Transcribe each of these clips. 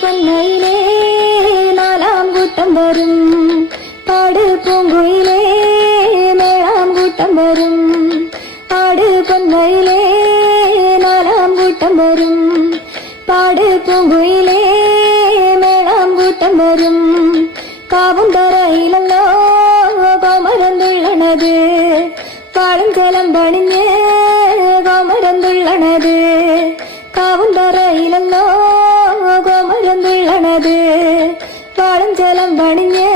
പൊന്നയിലേ നാലാം കൂട്ടം വരും, പാട് പൂങ്കുയിലേ മേളാം കൂട്ടം വരും. ആട് പൊന്നയിലേ നാലാം കൂട്ടം വരും, പാട് പൂങ്കുയിലേ മേളാം കൂട്ടം വരും. കാവും തറയിലല്ലോ കോമരം തുള്ളണത്, പാടും ജലം പണിഞ്ഞ് കോമരം തുള്ളണത്. കാവും തറയിലല്ലോ കോമരം തുള്ളണത്, പാടും ജലം പണിഞ്ഞ്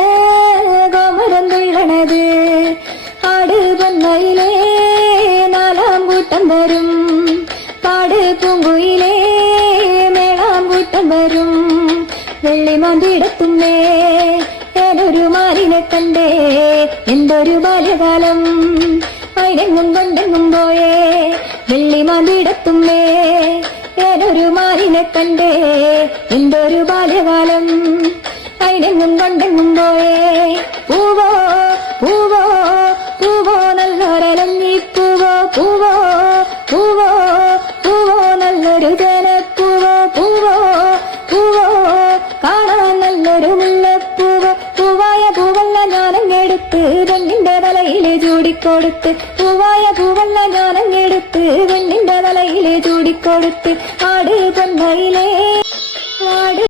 കോമരം തുള്ളണത്. ആട് പൊന്നയിലേ നാലാം കൂട്ടം വരും, പാട് പൂങ്കുയിലേ മേളാം കൂട്ടം വരും. വെള്ളിമാന്തിടത്തുന്നേ ഏതൊരു മാലിനെ കണ്ടേ, എന്തൊരു ബാല്യകാലം അതിനെങ്ങും കൊണ്ടെങ്ങും പോയേ. വെള്ളിമാന്തിടത്തുന്നേ ഏതൊരു മാലിനെ കണ്ടേ, എന്തൊരു ബാല്യകാലം അതിനെങ്ങും കൊണ്ടെങ്ങും പോയേ. പൂവോ പൂവോ പൂവോ നല്ലൊരലഞ്ഞി പൂവോ, പൂവോ പൂവോ പൂവോ നല്ലൊരു ജനപ്പൂവോ, പൂവോ പൂവോ കാണാൻ നല്ലൊരു മുല്ലപ്പൂവോ. പൂവായ പൂവല്ല ഞാനങ്ങെടുത്ത് പെണ്ണിന്റെ തലയിലെ ചൂടിക്കൊടുത്ത്, പൂവായ പൂവല്ല ഞാനങ്ങെടുത്ത് പെണ്ണിന്റെ തലയിലെ ചൂടിക്കൊടുത്ത്. ആട് പൊന്നയിലേ ആട്